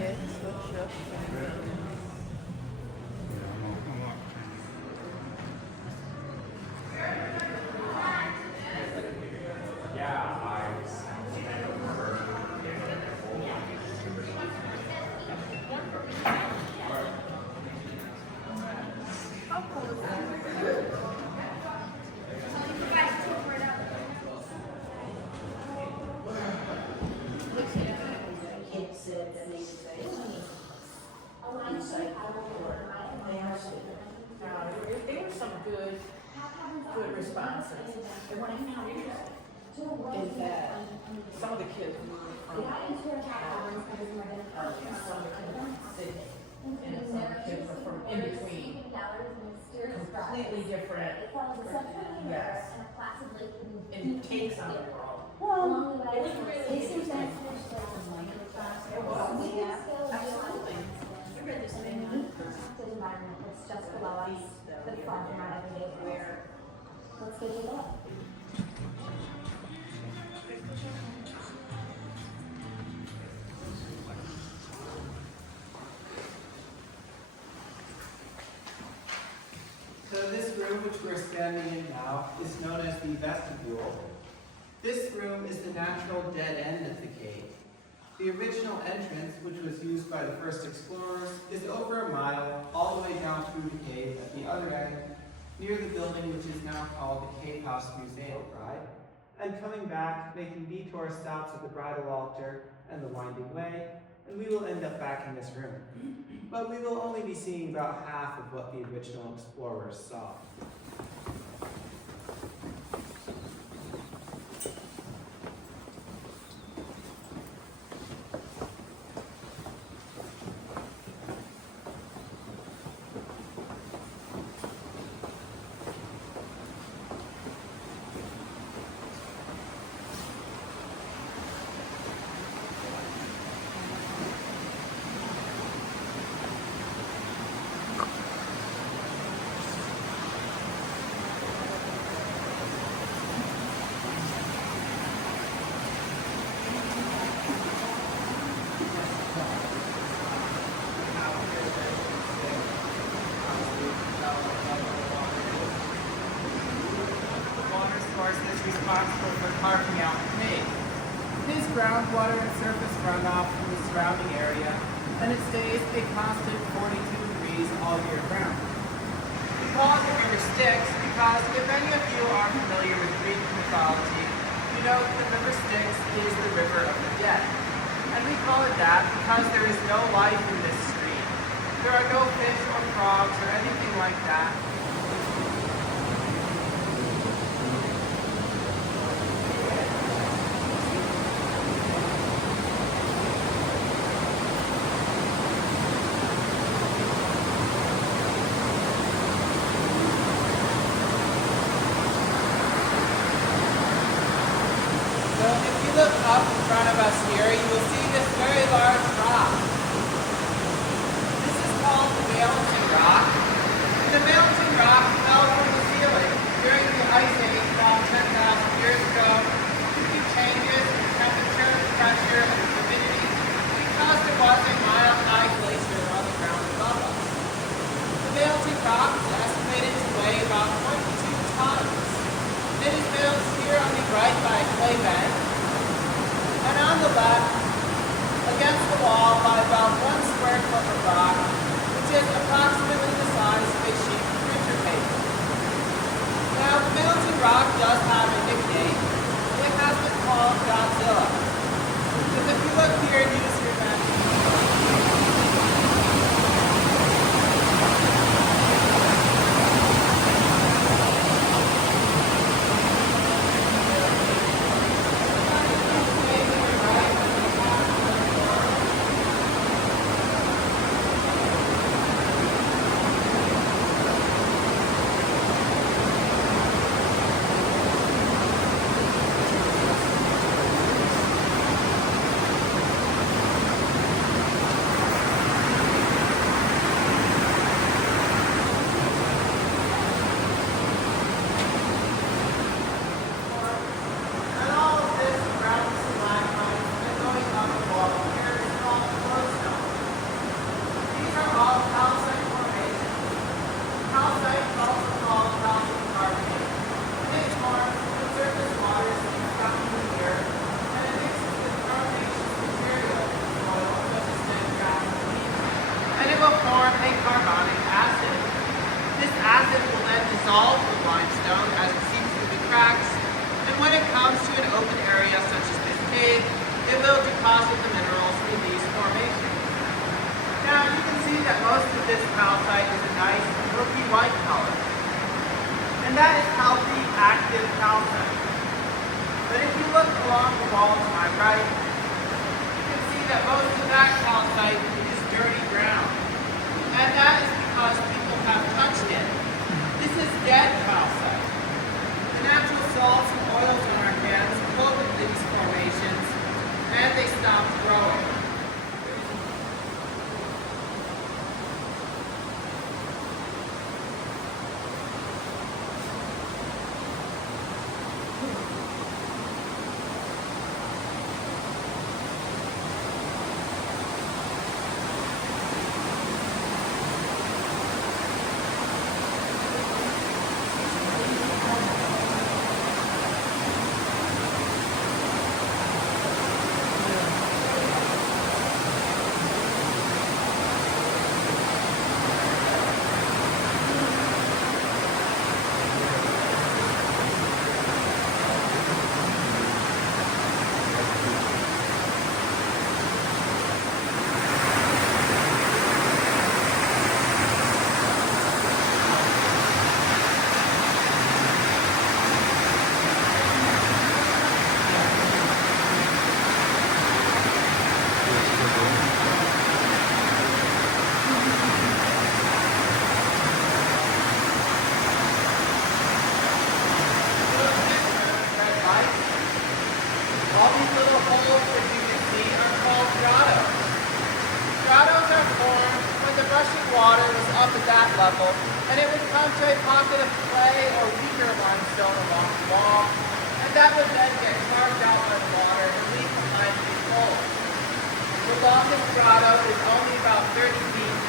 head switch up. There were some good responses. And what I found interesting is that some of the kids moved from some of the kids were from Sydney, and some of the kids were from in between. Completely different, yes, and takes on the world. It was really interesting. It was, absolutely. You read this thing on environment that's just below us, that's far from our everyday where. Let's go take a look. So this room which we're standing in now is known as the vestibule. This room is the natural dead end of the cave. The original entrance, which was used by the first explorers, is over a mile all the way down through the cave at the other end, near the building which is now called the Cave House Museum Bride, and coming back, making detour stops at the bridal altar and the winding way, and we will end up back in this room. But we will only be seeing about half of what the original explorers saw. Responsible for carving out the cave. It is groundwater and surface runoff from the surrounding area, and it stays a constant 42 degrees all year round. We call it the River Styx because if any of you are familiar with Greek mythology, you know that the River Styx is the river of the dead. And we call it that because there is no life in this stream. There are no fish or frogs or anything like that. Up in front of us here, you will see this very large rock. This is called the Balancing Rock. And the Balancing Rock fell from the ceiling during the Ice Age about 10,000 years ago due to changes in temperature, pressure, and humidity because there was a mile-high glacier on the ground above us. The Balancing Rock is estimated to weigh about 22 tons. It is balanced here on the right by a clay bed, and on the left, against the wall by about 1 square foot of rock, which is approximately the size of a sheet of printer paper. Now, the Balancing Rock does have a nickname. It has been called Godzilla. Because if you look here and use your imagination, decade, it will deposit the minerals in these formations. Now you can see that most of this calcite is a nice milky white color. And that is healthy, active calcite. But if you look along the wall to my right, you can see that most of that calcite is dirty ground. And that is because people have touched it. This is dead calcite. The natural salts and oils on our hands coated these formations, and they stopped growing. Water was up at that level, and it would come to a pocket of clay or weaker limestone along the wall, and that would then get carved out by the water and leave behind these holes. The longest grotto is only about 30 feet,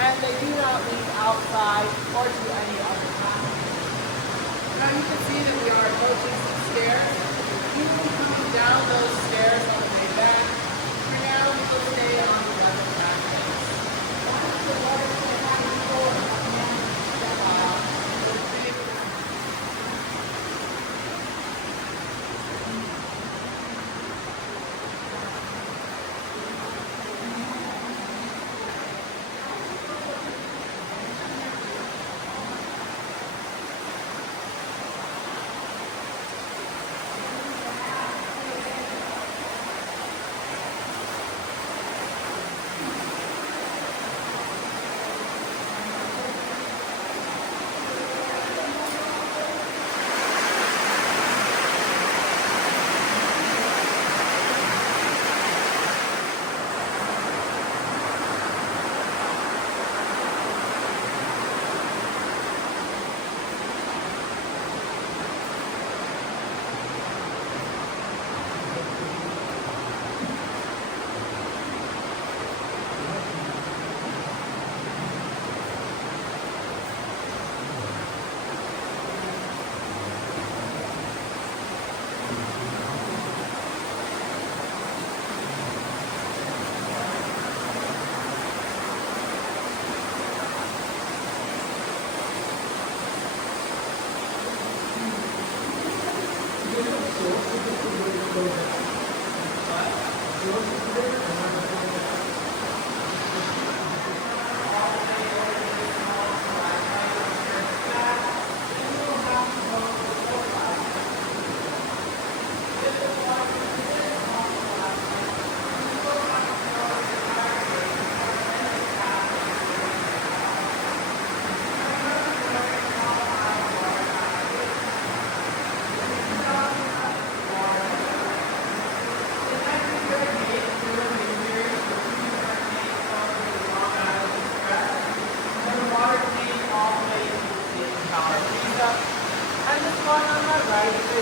and they do not lead outside or to any other path. Now you can see that we are approaching some stairs. We will be coming down those stairs on the way back. For now, we will stay on the level back place.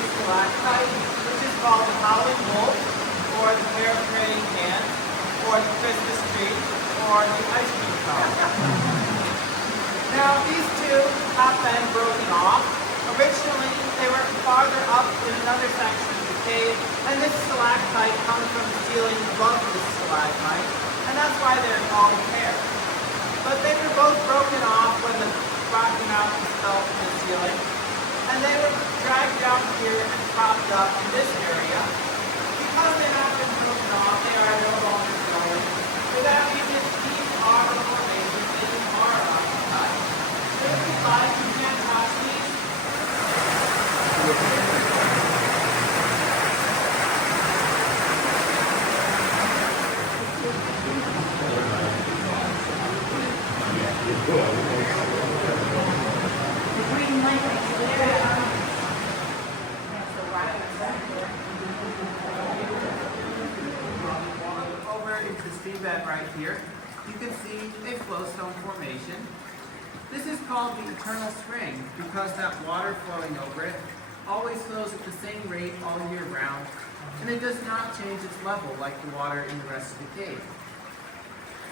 Stalactite, which is called the howling wolf, or the pear-praying hand, or the Christmas tree, or the ice cream cone. Now, these two have been broken off. Originally, they were farther up in another section of the cave, and this stalactite comes from the ceiling above this stalagmite, and that's why they're called pear. But they were both broken off when the Rocky Mountains fell from the ceiling, and they were dragged down here and propped up in this area. because they have been broken off, they are no longer growing. So that means that these are the formations that you are allowed to cut. So if you like, you can touch these. Over into the stream bed right here, you can see a flowstone formation. This is called the eternal spring because that water flowing over it always flows at the same rate all year round, and it does not change its level like the water in the rest of the cave.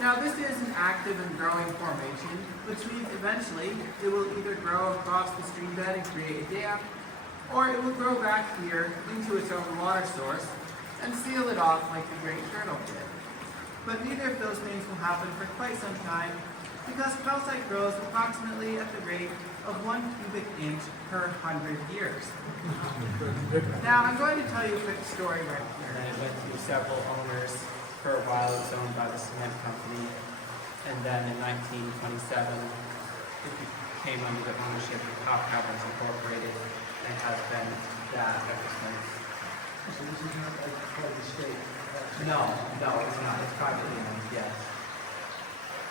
Now this is an active and growing formation, which means eventually it will either grow across the stream bed and create a dam, or it will grow back here into its own water source and seal it off like the great turtle did. But neither of those things will happen for quite some time because calcite grows approximately at the rate of 1 cubic inch per 100 years. Now I'm going to tell you a quick story right here. And it went through several owners. For a while it was owned by the cement company, and then in 1927 it came under the ownership of Howe Caverns Incorporated and has been that ever since. So this is not like part of the state? No, it's not. It's privately owned, yes.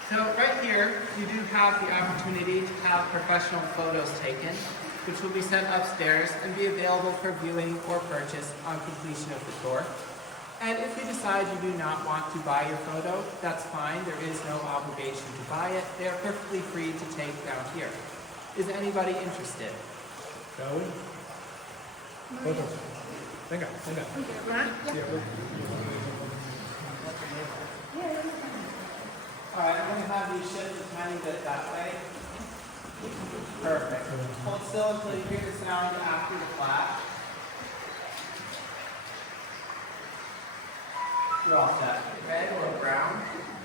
So right here, you do have the opportunity to have professional photos taken, which will be sent upstairs and be available for viewing or purchase on completion of the tour. And if you decide you do not want to buy your photo, that's fine. There is no obligation to buy it. They are perfectly free to take down here. Is anybody interested? Shall we? Photos. Venga. Alright, I'm going to have you shift a tiny bit that way. Perfect. Hold still until you hear the sound after the flash. You're all set. Red or brown,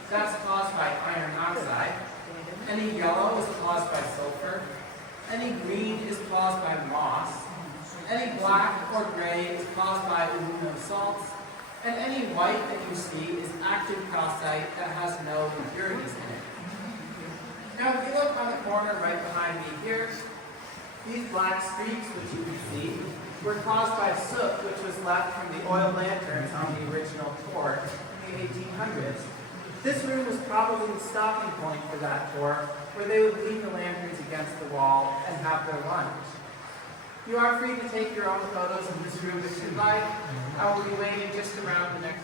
that's caused by iron oxide. Any yellow is caused by sulfur. Any green is caused by moss. Any black or gray is caused by aluminum salts. And any white that you see is active calcite that has no impurities in it. Now if you look on the corner right behind me here, these black streaks which you can see were caused by soot which was left from the oil lanterns on the original tour in the 1800s. This room was probably the stopping point for that tour, where they would lean the lanterns against the wall and have their lunch. You are free to take your own photos in this room if you'd like. I will be waiting just around the next.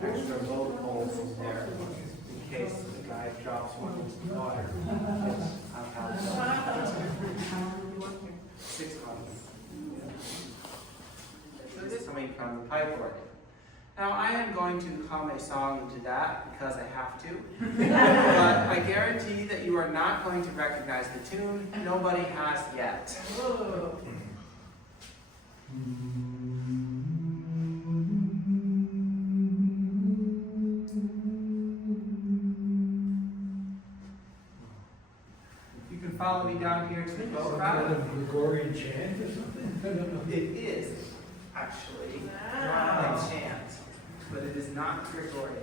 Extra low holes in there in case the guy drops one into the water. I'll have 6 months. So this is coming from the pipework. Now I am going to hum a song into that because I have to. But I guarantee that you are not going to recognize the tune. Nobody has yet. Whoa. Follow me down here to the boat route. Gregorian chant or something? It is actually a chant, but it is not Gregorian.